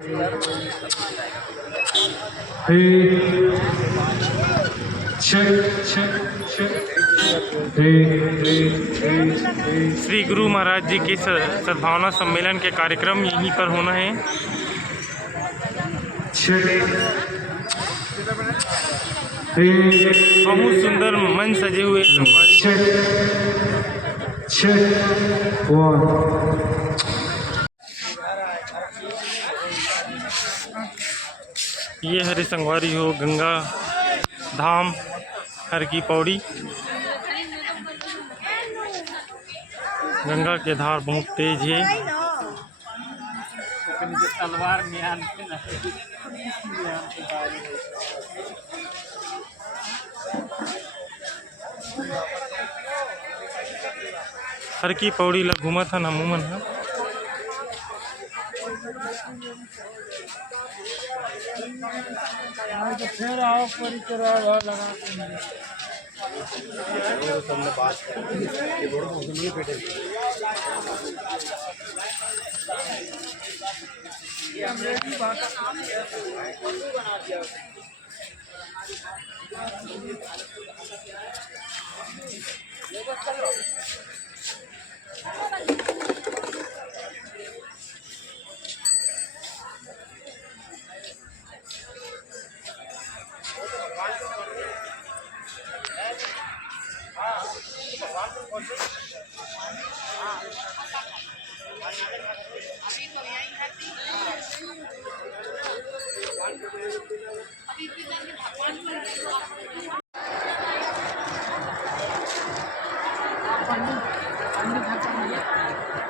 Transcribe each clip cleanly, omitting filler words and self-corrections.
श्री गुरु महाराज जी के सद्भावना सम्मेलन के कार्यक्रम यहीं पर होना है। बहुत सुंदर मंच सजे हुए ये हरे संगवारी हो गंगा धाम हर की पौड़ी। गंगा के धार बहुत तेज है। तलवार हर की पौड़ी ला घूमा था ना मुमन है। फिर आओ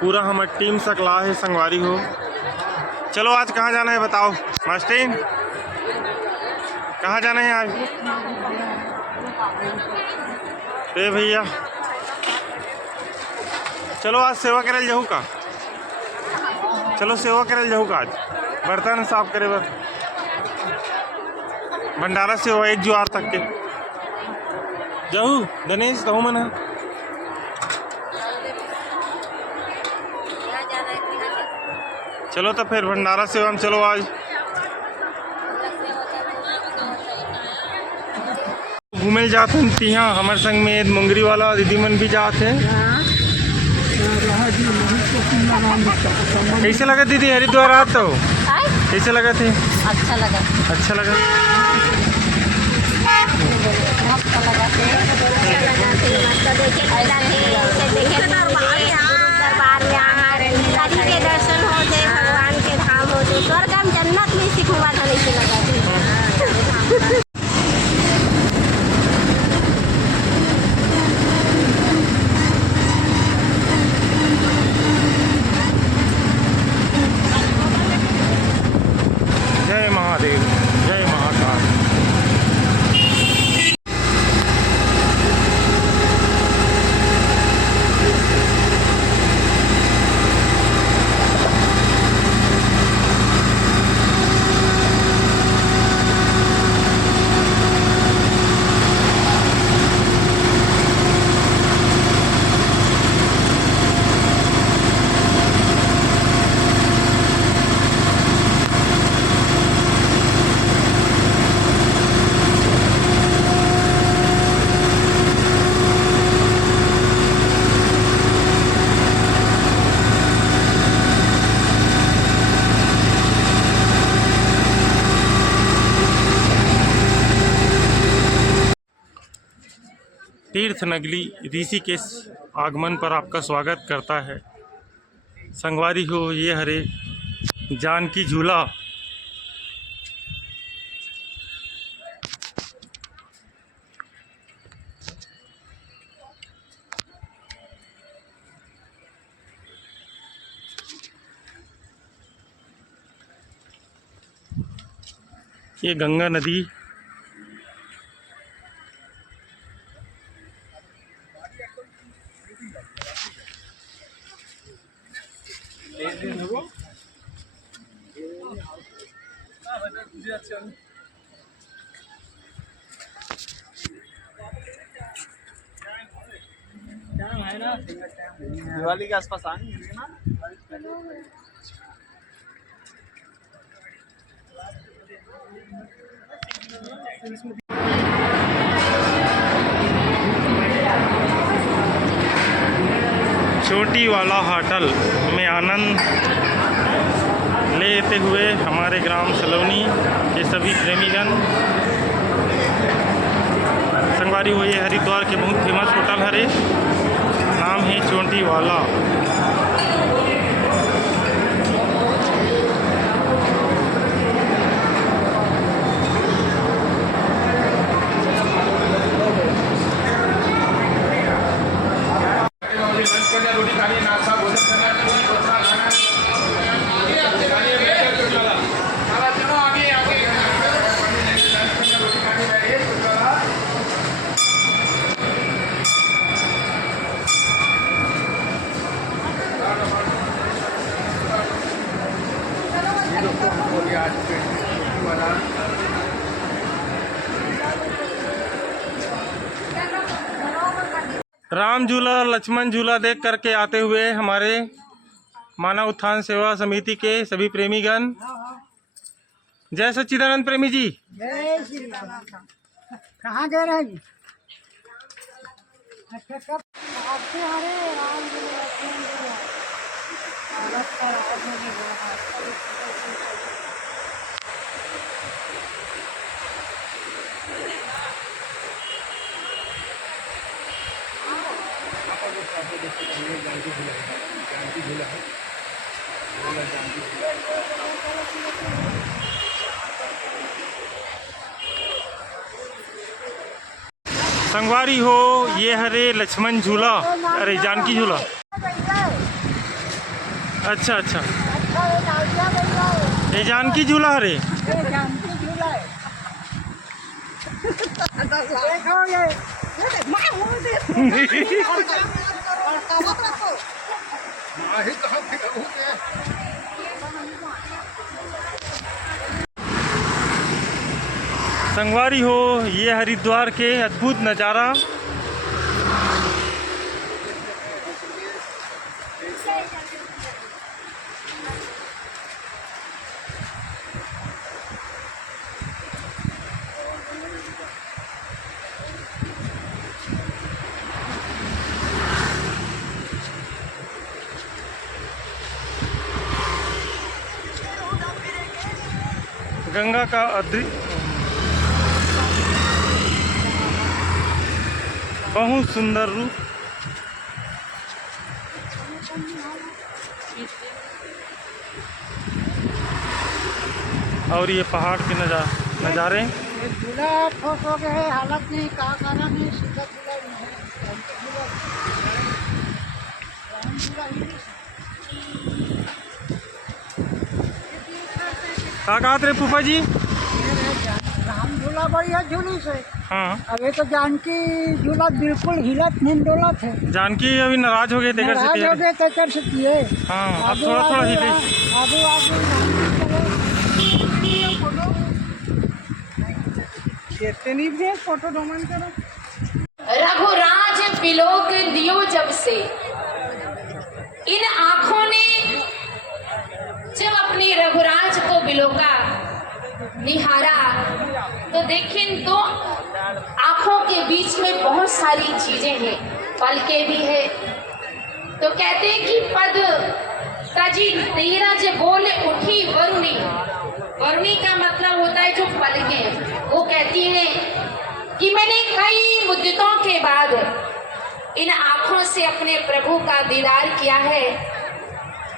पूरा हमारी टीम सकला है संगवारी हो। चलो आज कहाँ जाना है बताओ मास्टर, कहाँ जाना है आज? भैया चलो आज सेवा करे जाऊँ का? चलो सेवा करे जाऊँ का? आज बर्तन साफ करे बर भंडारा सेवा 1 जुआर तक के जाऊ गणेश कहूँ मना। चलो तो फिर भंडारा सेवा हम चलो आज घूमे जाते हैं। तिहा हमारे संग में मुंगरी वाला दीदी मन भी जाते हैं। कैसे लगा दीदी हरिद्वार आते हो? कैसे लगा थे? अच्छा लगा। अच्छा लगा। नदी के दर्शन होते, भगवान के धाम होते, स्वर्ग हम जन्नत में सिखुआ था नहीं लगा। जय महादेव, जय महाकाल। तीर्थ नगरी ऋषिकेश आगमन पर आपका स्वागत करता है। संगवारी हो ये हरे जानकी झूला। ये गंगा नदी दिवाली के आसपास आएंगे ना। छोटी वाला होटल में आनंद लेते हुए हमारे ग्राम सलोनी के सभी प्रेमीगण। संगवारी हो ये हरिद्वार के बहुत फेमस होटल हरे, नाम है छोटी वाला। रोटी खानी, नाश्ता भोजन करना, राम झूला और लक्ष्मण झूला देख करके आते हुए हमारे मानव उत्थान सेवा समिति के सभी प्रेमीगण। जय सच्चिदानंद प्रेमी जी। जय श्री राम। कहाँ गए रहे जी? अच्छा कब आपसे आ रहे हैं? राम जी लक्ष्मण जी अलग का राज में संगवारी हो ये हरे लक्ष्मण झूला, अरे जानकी झूला। अच्छा अच्छा, ये जानकी झूला हरे। जानकी झूला है। देखो ये संगवारी हो ये हरिद्वार के अद्भुत नज़ारा। गंगा का बहुत सुंदर रूप। और ये पहाड़ के नज़ारे। झूला फोटो के है हालत नहीं, कहा कारण नहीं, सीधा झूला नहीं है। कहाँ थे फूफा जी? राम झूला बढ़िया झूली से। हाँ, अभी तो जानकी झूला बिल्कुल हिलत नहीं डोलत है। जानकी अभी नाराज हो गए थे नाराज हो गए थे कर सकती है। हाँ, अब थोड़ा थोड़ा हिले। आगे आगे फोटो डोमन करो। रघुराज बिलोक लियो जब से, इन आंखों ने जब अपनी रघुराज को बिलोका निहारा तो देखिए दो आंखों के बीच में बहुत सारी चीजें हैं, पलकें भी है। तो कहते हैं कि पद तजी तेरा जे बोले उठी वरुणी। वरुणी का मतलब होता है जो पलकें। वो कहती हैं कि मैंने कई मुद्दतों के बाद इन आंखों से अपने प्रभु का दीदार किया है।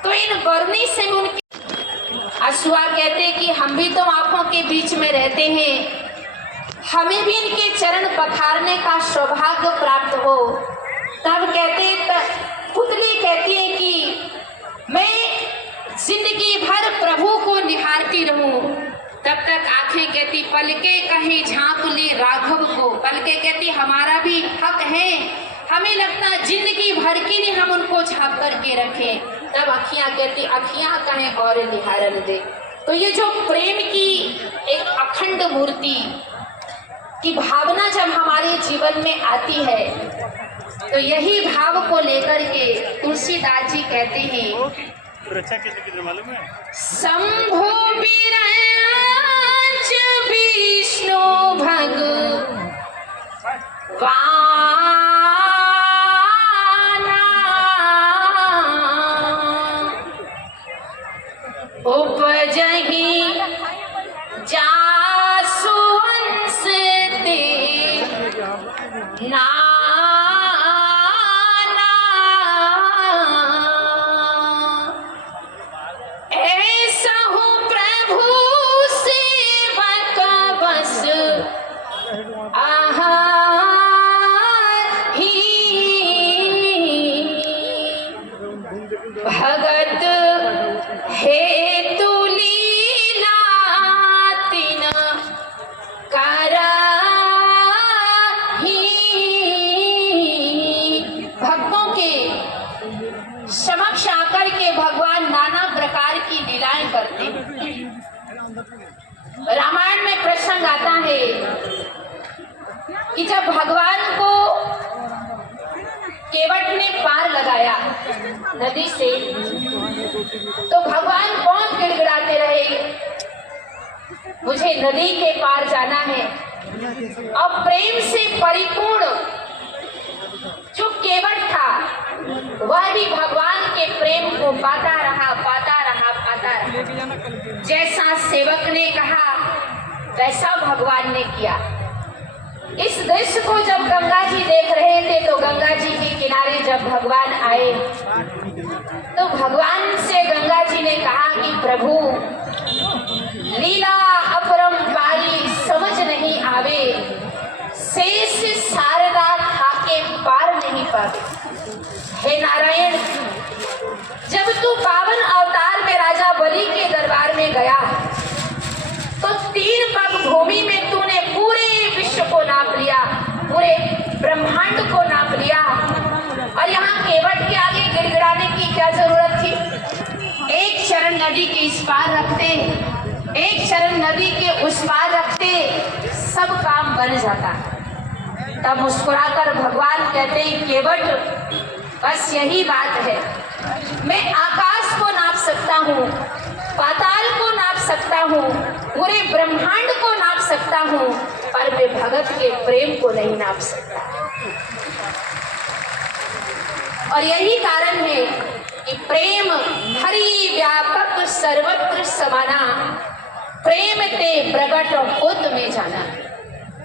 तो इन वरुणी से उनके अश्वा कहते कि हम भी तो आंखों के बीच में रहते हैं, हमें भी इनके चरण पखारने का सौभाग्य प्राप्त हो। तब कहते पुतली कहती है कि मैं जिंदगी भर प्रभु को निहारती रहूं। तब तक आंखें कहती पलके कहीं झांक ले राघव को। पलके कहती हमारा भी हक है, हमें लगता जिंदगी भर के लिए हम उनको झांक करके रखें। तब अखियां कहती अखियां कहें और निहारन दे। तो ये जो प्रेम की एक अखंड मूर्ति की भावना जब हमारे जीवन में आती है तो यही भाव को लेकर के तुलसीदास जी कहते हैं रक्षा कैसे मालूम है? शंभो बिराज जही जासु हंस ते नाना ऐसा हूँ प्रभु सेवक बस आहा ही भगत हेतु लीला तिन करही। भक्तों के समक्ष आकर के भगवान नाना प्रकार की लीलाएं करते हैं। रामायण में प्रसंग आता है कि जब भगवान को केवट ने पार लगाया नदी से, तो भगवान बहुत गिड़गिड़ाते रहे, मुझे नदी के पार जाना है। और प्रेम से परिपूर्ण जो केवट था वह भी भगवान के प्रेम को पाता रहा, पाता रहा, पाता रहा। जैसा सेवक ने कहा वैसा भगवान ने किया। इस दृश्य को जब गंगा जी देख रहे थे तो गंगा जी के किनारे जब भगवान आए तो भगवान से गंगा जी ने कहा कि प्रभु लीला अपरंपारी समझ नहीं आवे, शेष शारदा थाके पार नहीं पावे। हे नारायण, जब तू पावन अवतार में राजा बलि के दरबार में गया तो 3 पग भूमि में तूने पूरे विश्व को नाप लिया, पूरे ब्रह्मांड को नाप लिया, और यहाँ केवट के आगे गिड़गिड़ाने की क्या जरूरत थी। एक चरण नदी के इस पार रखते, एक चरण नदी के उस पार रखते, सब काम बन जाता। तब मुस्कुराकर भगवान कहते हैं केवट बस यही बात है, मैं आकाश को नाप सकता हूँ, पाताल को नाप सकता हूँ, पूरे ब्रह्मांड को नाप सकता हूँ, पर मैं भगत के प्रेम को नहीं नाप सकता। और यही कारण है कि प्रेम हरि व्यापक सर्वत्र समाना, प्रेम ते प्रगट होत में जाना।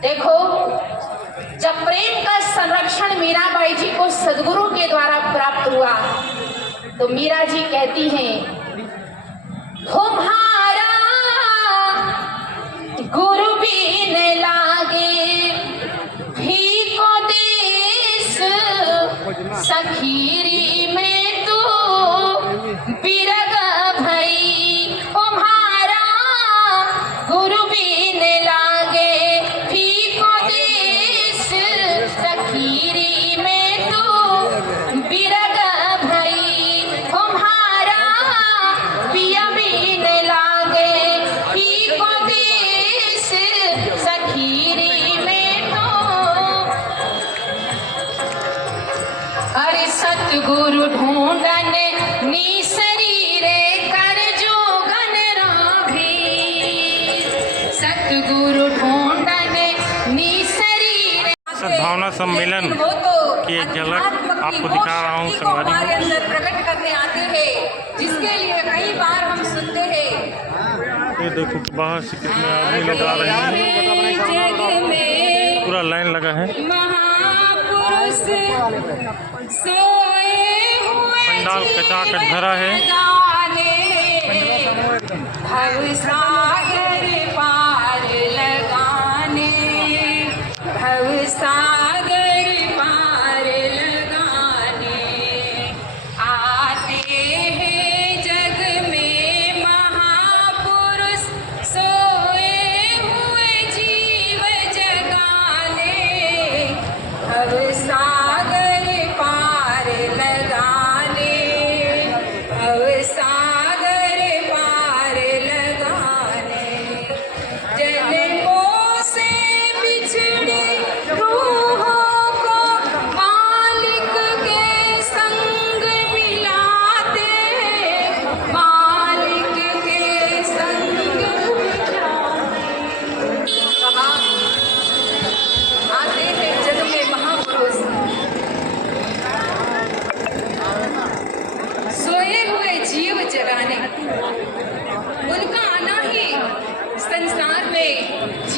देखो, जब प्रेम का संरक्षण मीराबाई जी को सदगुरु के द्वारा प्राप्त हुआ तो मीरा जी कहती हैं, तुम्हारा गुरु बीन लागे फीको देश, सखीरी में तू बिरग भई। तुम्हारा गुरु बीन लागे फीको देश, सखीरी में तू बिरग भई। तुम्हारा पिया बीन लागे फीको देश, सखीरी में तो। अरे सतगुरु ढूंढन नी शरीरे कर जोगन राभी, सतगुरु ढूंढन नी शरीरे। सद्भावना सम्मेलन की एक झलक आपको दिखा रहा हूँ संगवारी। हमारे अंदर प्रकट करने आते हैं, जिसके लिए कई बार हम सुनते हैं। ये देखो बाहर से कितने आदमी लोग आ रहे हैं, पूरा लाइन लगा है। महापुरुष सोए हुए पंडाल कचाकच भरा है। भव सागर पार लगाने, भव सागर पार लगाने आते हैं जग में महापुरुष, सोए हुए जीव जगाने, भव सागर पार लगाने, भव सागर पार लगाने।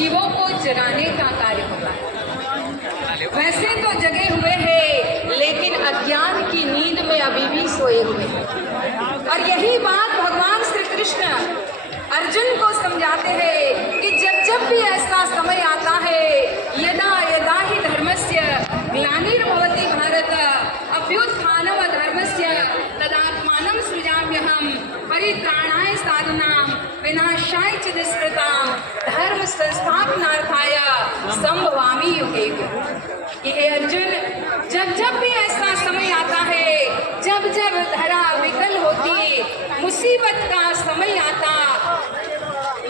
जीवों को जगाने का कार्य होता है। वैसे तो जगे हुए हैं लेकिन अज्ञान की नींद में अभी भी सोए हुए हैं। और यही बात भगवान श्री कृष्ण अर्जुन को समझाते हैं कि जब जब भी ऐसा समय आता है, यदा यदा ही धर्मस्य ग्लानिर्भवति भारत अभ्युत्थानम धर्मस्य तदात्मानं सृजाम्यहम् परित्राणाय साधूनां विनाशाय च दुष्कृतां धर्म संस्थापनार्थाय संभवामि युगे युगे। हे अर्जुन, जब जब भी ऐसा समय आता है, जब जब धरा विकल होती, मुसीबत का समय आता,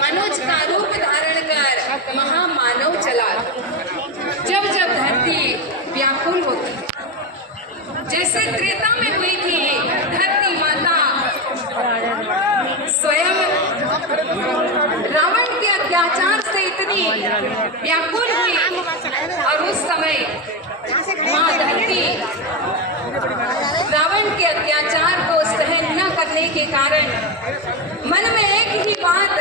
मनुज का रूप धारण कर महामानव चला, जब जब धरती व्याकुल होती, जैसे त्रेता में हुई थी, धरती माता स्वयं रावण के अत्याचार से इतनी व्याकुल हुई और उस समय मां धरती रावण के अत्याचार को सहन न करने के कारण मन में एक ही बात